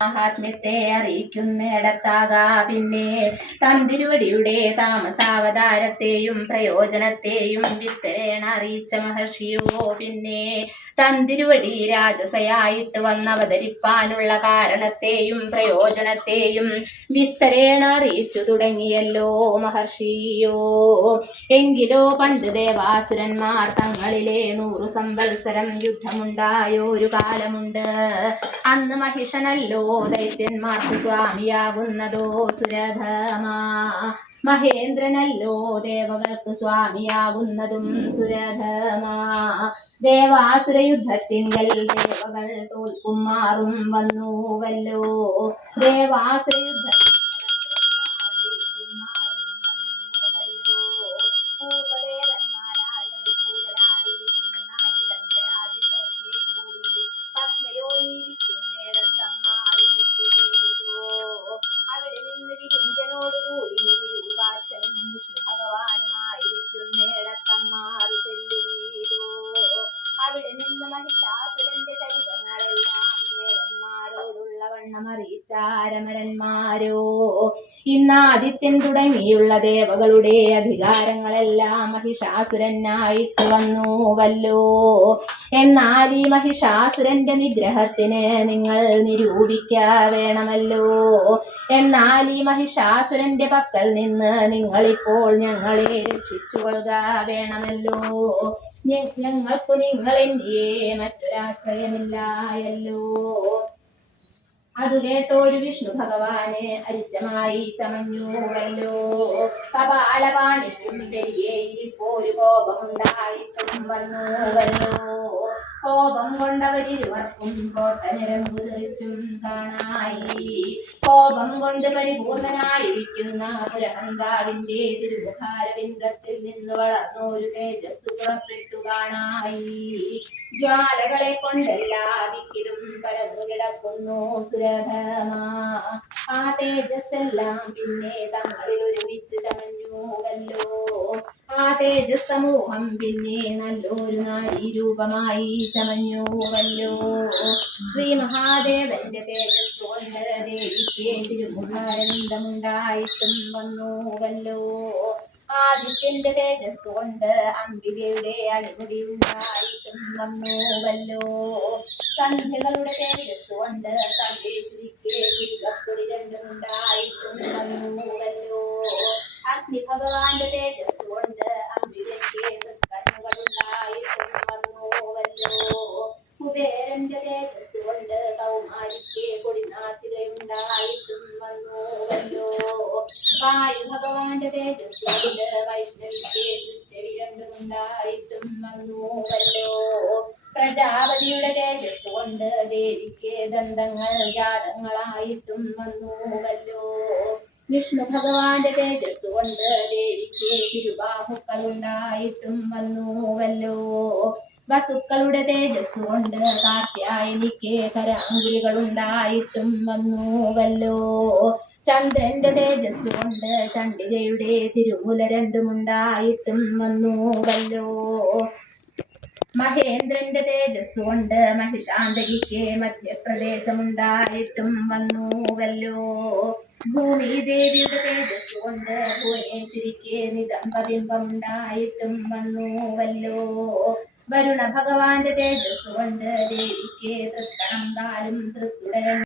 മഹാത്മ്യത്തെ അറിയിക്കുന്നിടത്താകാ പിന്നെ തന്തിരുവടിയുടെ താമസാവതാരത്തെയും പ്രയോജനത്തെയും വിസ്തരേണ അറിയിച്ച മഹർഷിയോ പിന്നെ തന്തിരുവടി രാജസയായിട്ട് വന്നവതരിപ്പാനുള്ള കാരണത്തെയും പ്രയോജനത്തെയും വിസ്തരേണ അറിയിച്ചു തുടങ്ങിയല്ലോ മഹർഷിയോ. എങ്കിലോ പണ്ട് ദേവാസുരന്മാർ തങ്ങളിലെ 100 സംവത്സരം യുദ്ധമുണ്ടായൊരു കാലമുണ്ട്. അന്ന് മഹിഷനല്ലോ ദൈത്യന്മാർക്ക് സ്വാമിയാകുന്നതോ സുരധമാ. മഹേന്ദ്രനല്ലോ ദേവകൾക്ക് സ്വാമിയാകുന്നതും സുരധമാ. ദേവാസുര യുദ്ധത്തിങ്കൽ ദേവകൾ തോൽക്കുമാറും വന്നുവല്ലോ. ദേവാസുര യുദ്ധത്തിൽ അവിടെ നിന്ന് മഹിഷാസുരന്റെ ചരിതങ്ങളെല്ലാം ദേവന്മാരോടുള്ള വണ്ണമറിയിച്ചാരമരന്മാരോ. ഇന്ന് ആദിത്യൻ തുടങ്ങിയുള്ള ദേവകളുടെ അധികാരങ്ങളെല്ലാം മഹിഷാസുരനായിട്ട് വന്നുവല്ലോ. എന്നാൽ ഈ മഹിഷാസുരന്റെ നിഗ്രഹത്തിന് നിങ്ങൾ നിരൂപിക്ക വേണമല്ലോ. എന്നാൽ ഈ മഹിഷാസുരന്റെ പക്കൽ നിന്ന് നിങ്ങളിപ്പോൾ ഞങ്ങളെ രക്ഷിച്ചുകൊള്ളുക വേണമല്ലോ. ഞങ്ങൾക്കു നിങ്ങളെന്നെ മറ്റൊരാശ്രയമില്ലായല്ലോ. അതു കേട്ടോരു വിഷ്ണു ഭഗവാന് അരിശമായി ചമഞ്ഞുവല്ലോ. കപാലപാണിക്കും പെരിയേയിരിപ്പോരു കോപമുണ്ടായിട്ടും വന്നുവല്ലോ. കോപം കൊണ്ടവരിരുവർക്കും കോട്ടഞരമ്പു തെറിച്ചും കാണായി. കോപം കൊണ്ട് പരിപൂർണനായിരിക്കുന്ന പുരഹന്താവിന്റെ തിരുമുഖാരവിന്ദത്തിൽ നിന്ന് വളർന്നൊരു തേജസ് പുറപ്പെട്ടു കാണായി. ജ്വാലകളെ കൊണ്ടെല്ലാ ദിക്കിലും പരന്നു കിടക്കുന്നു സുരധമാ. ആ തേജസ്സെല്ലാം പിന്നെ തങ്ങളിൽ ഒരുമിച്ച് ചമഞ്ഞുവല്ലോ. ആ തേജസ് സമൂഹം പിന്നെ നല്ലൊരു നാരീരൂപമായി ചമഞ്ഞുവല്ലോ. ശ്രീ മഹാദേവന്റെ തേജസ് കൊണ്ട് ദേവിക്ക് തിരുമുഖാരവിന്ദമുണ്ടായിട്ടും വന്നുവല്ലോ. ആദിത്യന്റെ തേജസ് കൊണ്ട് അംബികയുടെ അടിമുടി ഉണ്ടായിട്ടും വന്നുവല്ലോ. സന്ധ്യകളുടെ തേജസ് കൊണ്ട് സർവേശ്വരിക്ക് തിരികപ്പൊടി രണ്ടുമുണ്ടായിട്ടും വന്നുവല്ലോ. അഗ്നി ഭഗവാന്റെ തേജസ് കൊണ്ട് അംബികയ്ക്ക് തൃക്കണ്ണുകളുണ്ടായിട്ടും വന്നുവല്ലോ. കുബേരന്റെ തേജസ് കൊണ്ട് കൗമാരിക്ക് കൊടിനാസികയുണ്ടായിട്ടും വന്നുവല്ലോ. വായു ഭഗവാന്റെ തേജസ് കൊണ്ട് വൈഷ്ണവിക്ക് ചെവി രണ്ടുമുണ്ടായിട്ടും വന്നുവല്ലോ. പ്രജാപതിയുടെ തേജസ് കൊണ്ട് ദേവിക്ക് ദന്തങ്ങൾ ജാതങ്ങളായിട്ടും വന്നുവല്ലോ. വിഷ്ണു ഭഗവാന്റെ തേജസ് കൊണ്ട് ദേവിക്ക് തിരുബാഹുക്കളുണ്ടായിട്ടും വന്നുവല്ലോ. വസുക്കളുടെ തേജസ് കൊണ്ട് കാർത്യായനിക്ക് കരാങ്കുലികളുണ്ടായിട്ടും വന്നുവല്ലോ. ചന്ദ്രന്റെ തേജസ് കൊണ്ട് ചണ്ഡികയുടെ തിരുമുല രണ്ടുമുണ്ടായിട്ടും വന്നുവല്ലോ. മഹേന്ദ്രന്റെ തേജസ് കൊണ്ട് മഹിഷാന്തകിക്ക് മധ്യപ്രദേശമുണ്ടായിട്ടും വന്നുവല്ലോ. ഭൂമിദേവിയുടെ തേജസ് കൊണ്ട് ഭുവനേശ്വരിക്ക് നിതംബബിംബമുണ്ടായിട്ടും വന്നുവല്ലോ. വരുണ ഭഗവാന്റെ തേജസ് കൊണ്ട് ദേവിക്ക് തൃക്കണങ്കാലും തൃക്കുടലും